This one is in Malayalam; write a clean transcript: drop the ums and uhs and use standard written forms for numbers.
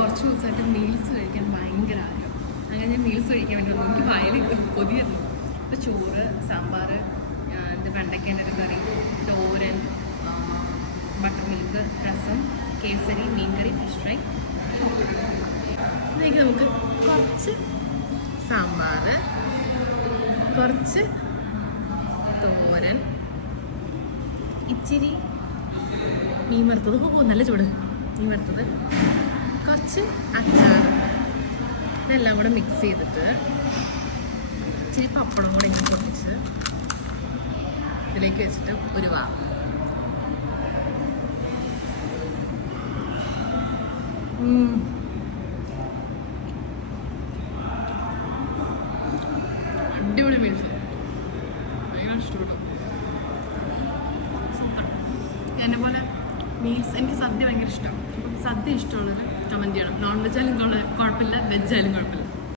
കുറച്ച് ദിവസമായിട്ട് മീൽസ് കഴിക്കാൻ ഭയങ്കര ആഗ്രഹം. അങ്ങനെ ഞാൻ മീൽസ് കഴിക്കാൻ വേണ്ടി എനിക്ക് വയറ് കൊതിയായിരുന്നു. ഇപ്പോൾ ചോറ്, സാമ്പാർ, വെണ്ടയ്ക്കേൻ്റെ ഒരു കറി, തോരൻ, ബട്ടർ മിൽക്ക്, രസം, കേസരി, മീൻകറി, ഫിഷ് ഫ്രൈ. അതിലേക്ക് നമുക്ക് കുറച്ച് സാമ്പാർ, കുറച്ച് തോരൻ, ഇച്ചിരി മീൻ വറുത്തത്. നല്ല ചൂട് മീൻ വറുത്തത്, കുറച്ച് അച്ചാർ, ഇതെല്ലാം കൂടെ മിക്സ് ചെയ്തിട്ട് ഇച്ചിരി പപ്പടം കൂടെ ഇങ്ങനെ പൊട്ടിച്ച് ഇതിലേക്ക് വെച്ചിട്ട് ഒരു വാ. അടിപൊളി മീൽസ്, ഭയങ്കര ഇഷ്ടപ്പെട്ടു. എന്നെ പോലെ മീൽസ്, എനിക്ക് സദ്യ ഭയങ്കര ഇഷ്ടമാണ്. അപ്പം സദ്യ ഇഷ്ടമുള്ളത് കമൻറ്റ് ചെയ്യണം. നോൺ വെജ് ആയാലും കുഴപ്പമില്ല, വെജ് ആയാലും കുഴപ്പമില്ല.